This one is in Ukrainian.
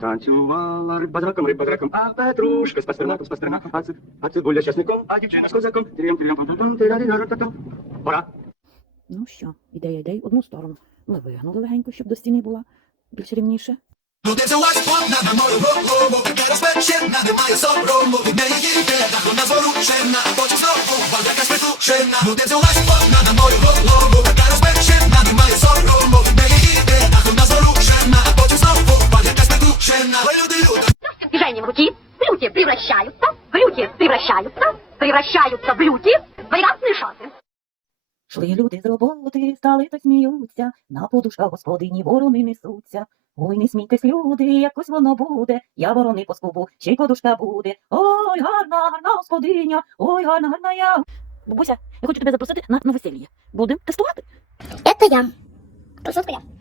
Танцювала риба з раком, риба з раком, а Петрушка з пастернаком, з пастернаком, а, ци, а цибуля з часником, а дівчина з козаком. Тирям, тирям, пам-пам-пам, тирарі-ра-ра-та-там. Пора. Ну що, ідея йде одну сторону. Ми вигнули легенько, щоб до стіни була більш рівніше. Ну ти взялась повна на мою голову, таке розпечена, немає сорому, від неї йде, так вона зворушена, а потім знову валянка спитушена. Ну ти взялась повна на мою голову, Движением руки блюки превращаются, блюки превращаются, превращаются в блюки в элегантные шаты. Шли люди з роботи, стали та сміються, на подушках господині ворони несуться. Ой, не смійтесь, люди, якось воно буде, я ворони по скубу, ще й подушка буде. Ой, гарна, гарна господиня, ой, гарна, гарна я. Бабуся, я хочу тебе запросити на новосілля. Будемо тестувати. Это я. Красотка я.